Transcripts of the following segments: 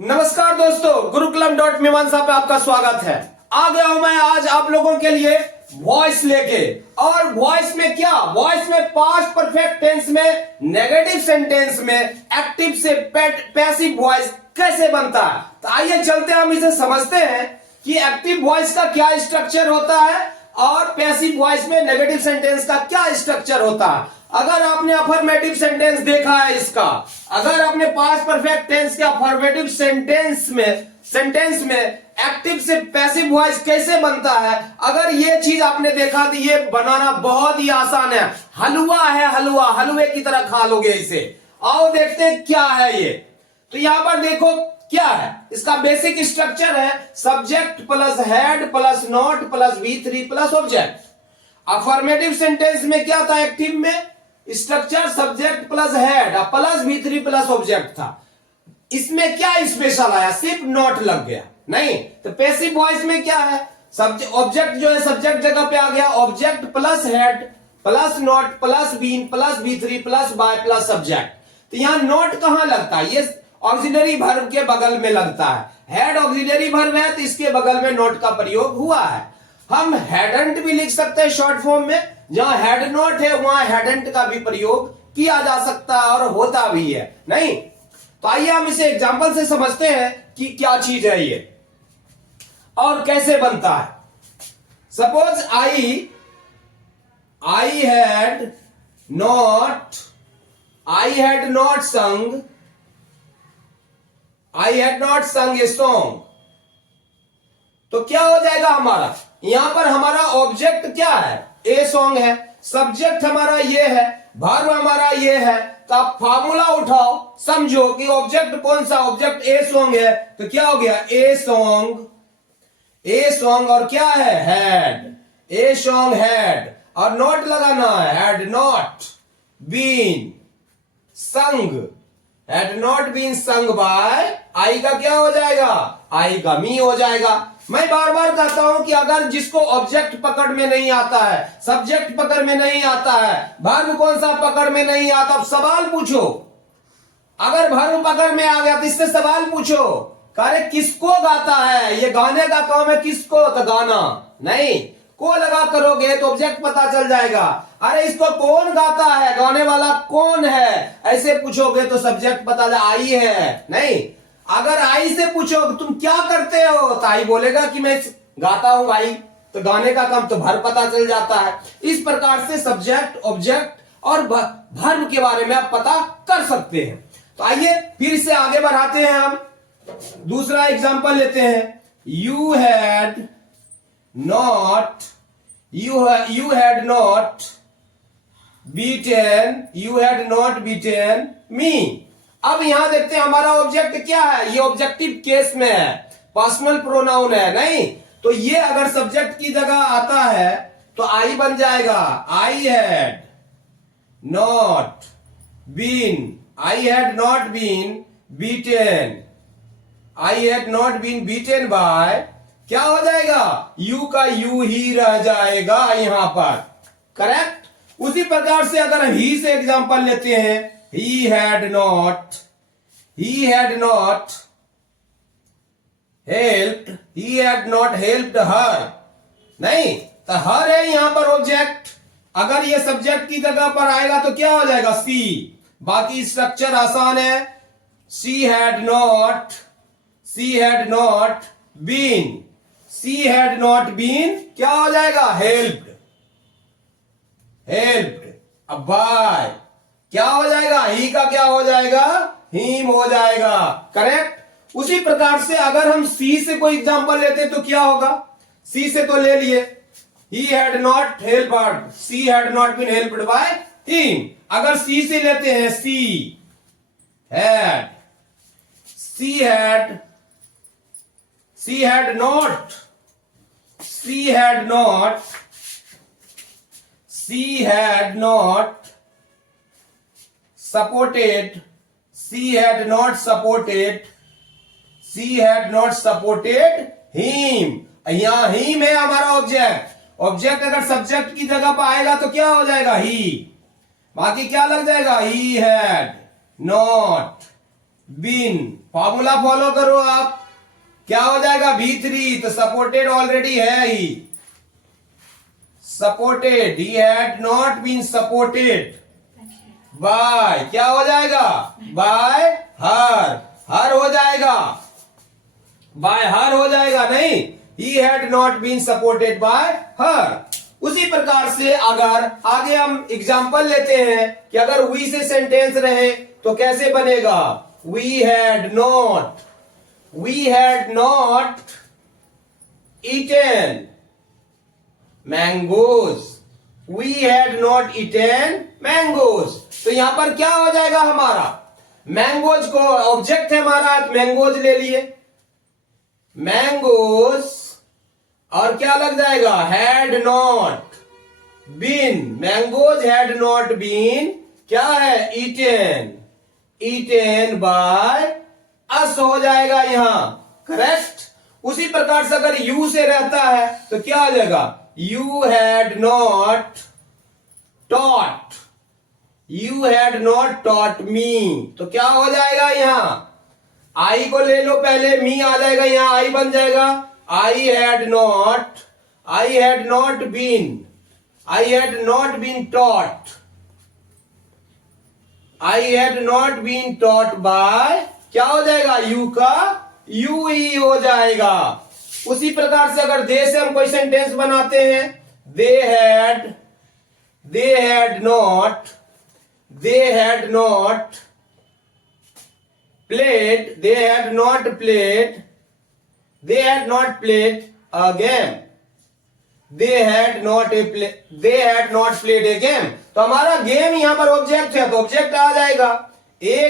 नमस्कार दोस्तों, गुरुकुलम.मीमांसा पे आपका स्वागत है। आ गया हूं मैं आज आप लोगों के लिए वॉइस लेके। और वॉइस में क्या, वॉइस में पास्ट परफेक्ट टेंस में, नेगेटिव सेंटेंस में एक्टिव से पैसिव वॉइस कैसे बनता है। तो आइए चलते हैं, हम इसे समझते हैं कि एक्टिव वॉइस का क्या स्ट्रक्चर होता है और पैसिव वॉइस में नेगेटिव सेंटेंस का क्या स्ट्रक्चर होता है। अगर आपने अफर्मेटिव सेंटेंस देखा है इसका, अगर आपने पास्ट परफेक्ट टेंस के अफर्मेटिव सेंटेंस में एक्टिव से पैसिव वॉइस कैसे बनता है, अगर ये चीज आपने देखा तो ये बनाना बहुत ही आसान है। हलवा है, हलवा, हलवे की तरह खा लोगे इसे। आओ देखते हैं क्या है ये। तो यहां पर देखो क्या है, इसका बेसिक स्ट्रक्चर है subject plus head plus not plus V3 plus object. Affirmative sentence में क्या था, एक्टिव में structure subject plus head plus V3 plus object था। इसमें क्या स्पेशल आया, सिर्फ नॉट लग गया नहीं। तो पैसिव वॉइस में क्या है, ऑब्जेक्ट जो है सब्जेक्ट जगह पे आ गया, object plus head plus not plus been plus V3 plus by plus subject. तो यहां नॉट कहां लगता है, ये ऑक्सिलरी वर्ब के बगल में लगता है। हेड ऑक्सिलरी वर्ब है तो इसके बगल में नॉट का प्रयोग हुआ है। हम हेडंट भी लिख सकते हैं शॉर्ट फॉर्म में, जहां हेड नॉट है वहां हेडंट का भी प्रयोग किया जा सकता है और होता भी है नहीं। तो आइए हम इसे एग्जांपल से समझते हैं कि क्या चीज है ये और कैसे बनता है। सपोज आई हैड नॉट संग ए सॉन्ग। तो क्या हो जाएगा हमारा, यहां पर हमारा ऑब्जेक्ट क्या है, ए सॉन्ग है, सब्जेक्ट हमारा ये है, वर्ब हमारा ये है। तो आप फार्मूला उठाओ, समझो कि ऑब्जेक्ट कौन सा, ऑब्जेक्ट ए सॉन्ग है। तो क्या हो गया, ए सॉन्ग और क्या है, हेड, ए सॉन्ग हेड और नॉट लगाना है, had not been sung, had not been sung by. I का क्या हो जाएगा, आई का मी हो जाएगा। मैं बार बार कहता हूं कि अगर जिसको ऑब्जेक्ट पकड़ में नहीं आता है, सब्जेक्ट पकड़ में नहीं आता है, वर्ब कौन सा पकड़ में नहीं आता, अब सवाल पूछो। अगर वर्ब पकड़ में आ गया तो इससे सवाल पूछो, अरे किसको गाता है, ये गाने का काम है, किसको, तो गाना नहीं, को लगा करोगे तो ऑब्जेक्ट पता चल जाएगा। अरे इसको कौन गाता है, गाने वाला कौन है, ऐसे पूछोगे तो सब्जेक्ट पता चल, आई है नहीं। अगर आई से पूछो तुम क्या करते हो, तो आई बोलेगा कि मैं गाता हूं भाई, तो गाने का काम, तो वर्ब पता चल जाता है। इस प्रकार से सब्जेक्ट, ऑब्जेक्ट और वर्ब के बारे में आप पता कर सकते हैं। तो आइए फिर से आगे बढ़ाते हैं, हम दूसरा एग्जांपल लेते हैं। यू हैड नॉट बीटेन मी। अब यहां देखते हैं हमारा ऑब्जेक्ट क्या है, ये ऑब्जेक्टिव केस में है, पर्सनल प्रोनाउन है नहीं। तो ये अगर सब्जेक्ट की जगह आता है तो आई बन जाएगा, I had not been beaten by, क्या हो जाएगा, यू का यू ही रह जाएगा यहां पर, करेक्ट। उसी प्रकार से अगर ही से एग्जांपल लेते हैं, he had not helped her नहीं, तो हर है यहां पर ऑब्जेक्ट। अगर ये सब्जेक्ट की जगह पर आएगा तो क्या हो जाएगा, सी। बाकी स्ट्रक्चर आसान है, she had not been क्या हो जाएगा, helped अब बाय क्या हो जाएगा, ही का क्या हो जाएगा, हिम हो जाएगा, करेक्ट। उसी प्रकार से अगर हम सी से कोई एग्जांपल लेते तो क्या होगा, सी से तो ले लिए, he had not been helped by him। अगर सी से लेते हैं, सी had not supported him। यहां हिम है हमारा ऑब्जेक्ट अगर सब्जेक्ट की जगह पर आएगा तो क्या हो जाएगा, ही। बाकी क्या लग जाएगा, he had not been. Formula follow करो आप, क्या हो जाएगा V3, तो सपोर्टेड ऑलरेडी है ही, सपोर्टेड, ही had not been supported by, क्या हो जाएगा, बाय हर, हर हो जाएगा, बाय हर हो जाएगा, नहीं, he had not been supported by her. उसी प्रकार से अगर आगे हम एग्जांपल लेते हैं कि अगर वी से सेंटेंस रहे तो कैसे बनेगा, we had not eaten mangoes, we had not eaten mangoes. तो यहां पर क्या हो जाएगा हमारा, मैंगोज को ऑब्जेक्ट है हमारा, मैंगोज ले लिए, मैंगोज और क्या लग जाएगा, had not been, mangoes had not been क्या है, ईटेन बाय अस हो जाएगा यहां, करेक्ट। उसी प्रकार से अगर यू से रहता है तो क्या हो जाएगा, you had not taught me, तो क्या हो जाएगा यहां, आई को ले लो पहले, मी आ जाएगा यहां, आई बन जाएगा, I had not been taught by, क्या हो जाएगा, यू का यू ही हो जाएगा। उसी प्रकार से अगर दे से हम कोई सेंटेंस बनाते हैं, दे had not played a game, played a game. तो हमारा गेम यहां पर ऑब्जेक्ट है, तो ऑब्जेक्ट आ जाएगा, a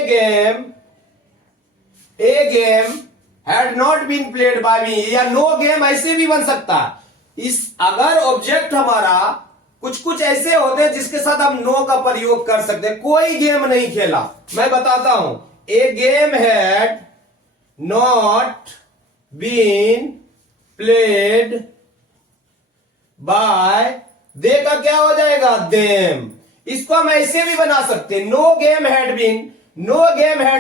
game had not been played by me, या नो गेम ऐसे भी बन सकता है। इस अगर ऑब्जेक्ट हमारा कुछ ऐसे होते हैं जिसके साथ हम नो का प्रयोग कर सकते हैं, कोई गेम नहीं खेला, मैं बताता हूं, a game had not been played by, they का क्या हो जाएगा, देम। इसको हम ऐसे भी बना सकते हैं, no game had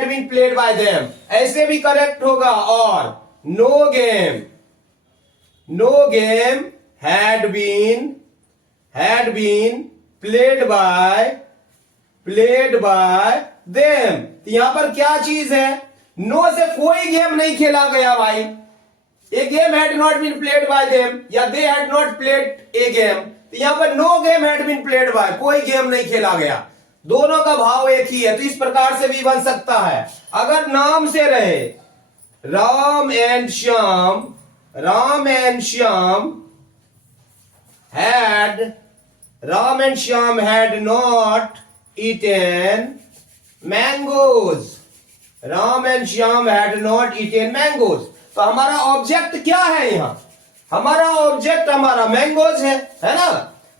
been played by them, ऐसे भी करेक्ट होगा। और no game had been played by them. यहां पर क्या चीज है, नो से कोई गेम नहीं खेला गया भाई, a game had not been played by them या they had not played a game, तो यहां पर no game had been played by, कोई गेम नहीं खेला गया, दोनों का भाव एक ही है। तो इस प्रकार से भी बन सकता है। अगर नाम से रहे, Ram and Shyam had not eaten mangoes, तो हमारा ऑब्जेक्ट क्या है यहां, हमारा ऑब्जेक्ट हमारा मैंगोज है ना।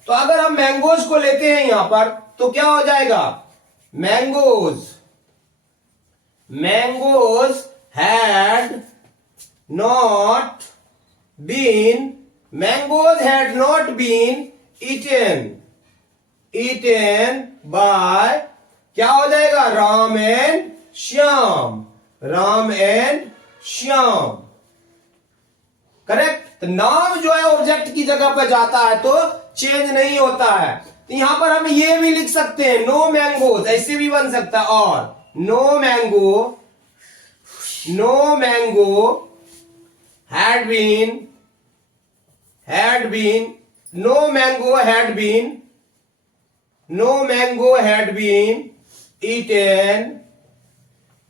तो अगर हम मैंगोज को लेते हैं यहां पर तो क्या हो जाएगा, mangoes had not been eaten by, क्या हो जाएगा, राम एंड श्याम, करेक्ट। तो नाम जो है ऑब्जेक्ट की जगह पर जाता है तो चेंज नहीं होता है। तो यहां पर हम ये भी लिख सकते हैं, नो मैंगोज, ऐसे भी बन सकता है, और no mango had been eaten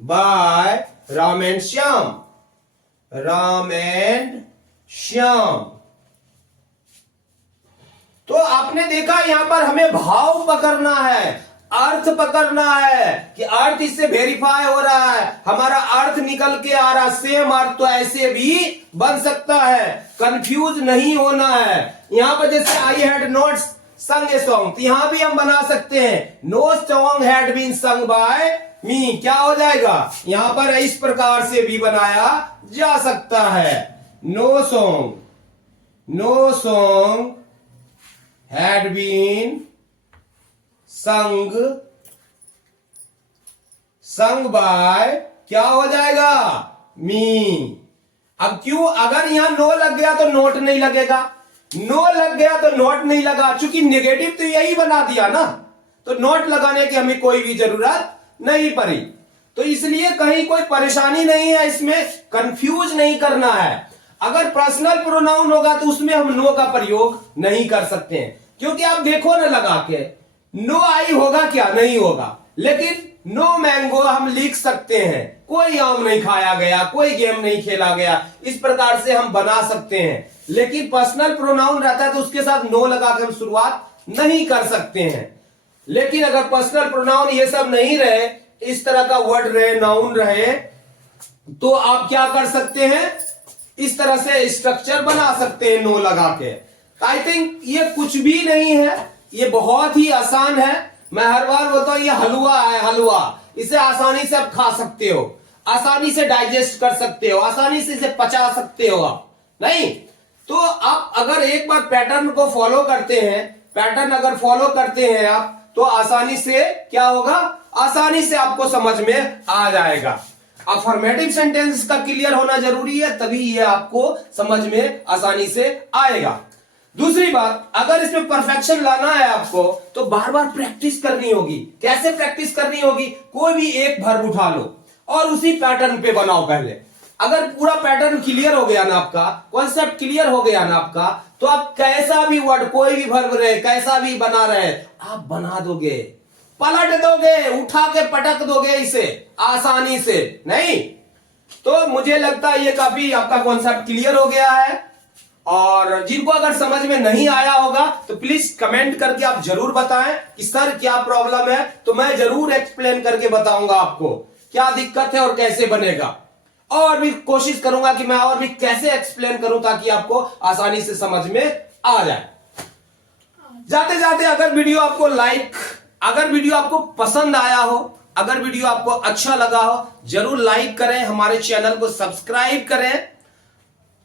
by Ram and Shyam। तो आपने देखा यहां पर हमें भाव पकड़ना है, अर्थ पकड़ना है कि अर्थ इससे वेरीफाई हो रहा है, हमारा अर्थ निकल के आ रहा, सेम अर्थ तो ऐसे भी बन सकता है, कंफ्यूज नहीं होना है। यहां पर जैसे आई हैड नॉट संग ए सॉन्ग, तो यहां भी हम बना सकते हैं, no song had been sung by me, क्या हो जाएगा, यहां पर इस प्रकार से भी बनाया जा सकता है, no song had been sung by क्या हो जाएगा? मी। अब क्यों? अगर यहां नो लग गया तो नोट नहीं लगेगा, नो लग गया तो नोट नहीं लगा, चूंकि नेगेटिव तो यही बना दिया ना, तो नोट लगाने की हमें कोई भी जरूरत नहीं पड़ी। तो इसलिए कहीं कोई परेशानी नहीं है, इसमें कंफ्यूज नहीं करना है। अगर पर्सनल प्रोनाउन होगा तो उसमें हम नो का प्रयोग नहीं कर सकते हैं, क्योंकि आप देखो ना लगा के, नो आई होगा क्या? नहीं होगा। लेकिन नो मैंगो हम लिख सकते हैं, कोई आम नहीं खाया गया, कोई गेम नहीं खेला गया, इस प्रकार से हम बना सकते हैं। लेकिन पर्सनल प्रोनाउन रहता है तो उसके साथ नो लगा के हम शुरुआत नहीं कर सकते हैं। लेकिन अगर पर्सनल प्रोनाउन ये सब नहीं रहे, इस तरह का वर्ड रहे, नाउन रहे, तो आप क्या कर सकते हैं? इस तरह से स्ट्रक्चर बना सकते हैं नो लगा के। आई थिंक ये कुछ भी नहीं है, ये बहुत ही आसान है। मैं हर बार बोलता हूं ये हलवा है, हलवा। इसे आसानी से आप खा सकते हो, आसानी से डाइजेस्ट कर सकते हो, आसानी से इसे पचा सकते हो आप। नहीं तो आप अगर एक बार पैटर्न को फॉलो करते हैं, पैटर्न अगर फॉलो करते हैं आप, तो आसानी से क्या होगा? आसानी से आपको समझ में आ जाएगा। अफर्मेटिव सेंटेंस का क्लियर होना जरूरी है, तभी ये आपको समझ में आसानी से आएगा। दूसरी बात, अगर इसमें परफेक्शन लाना है आपको, तो बार बार प्रैक्टिस करनी होगी। कैसे प्रैक्टिस करनी होगी? कोई भी एक वर्ब उठा लो और उसी पैटर्न पे बनाओ पहले। अगर पूरा पैटर्न क्लियर हो गया ना, आपका कॉन्सेप्ट क्लियर हो गया ना आपका, तो आप कैसा भी वर्ड, कोई भी वर्ब रहे, कैसा भी बना रहे, आप बना दोगे, पलट दोगे, उठा के पटक दोगे इसे आसानी से। नहीं तो मुझे लगता है ये काफी आपका कॉन्सेप्ट क्लियर हो गया है। और जिनको अगर समझ में नहीं आया होगा तो प्लीज कमेंट करके आप जरूर बताएं कि सर क्या प्रॉब्लम है, तो मैं जरूर एक्सप्लेन करके बताऊंगा आपको क्या दिक्कत है और कैसे बनेगा। और भी कोशिश करूंगा कि मैं और भी कैसे एक्सप्लेन करूं ताकि आपको आसानी से समझ में आ जाए। जाते जाते अगर वीडियो आपको पसंद आया हो, अगर वीडियो आपको अच्छा लगा हो, जरूर लाइक करें, हमारे चैनल को सब्सक्राइब करें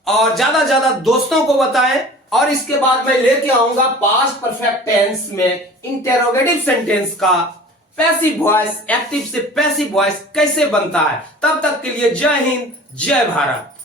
और ज्यादा ज्यादा दोस्तों को बताएं। और इसके बाद मैं लेके आऊंगा पास्ट परफेक्ट टेंस में इंटेरोगेटिव सेंटेंस का पैसिव वॉइस, एक्टिव से पैसिव वॉइस कैसे बनता है। तब तक के लिए जय हिंद, जय भारत।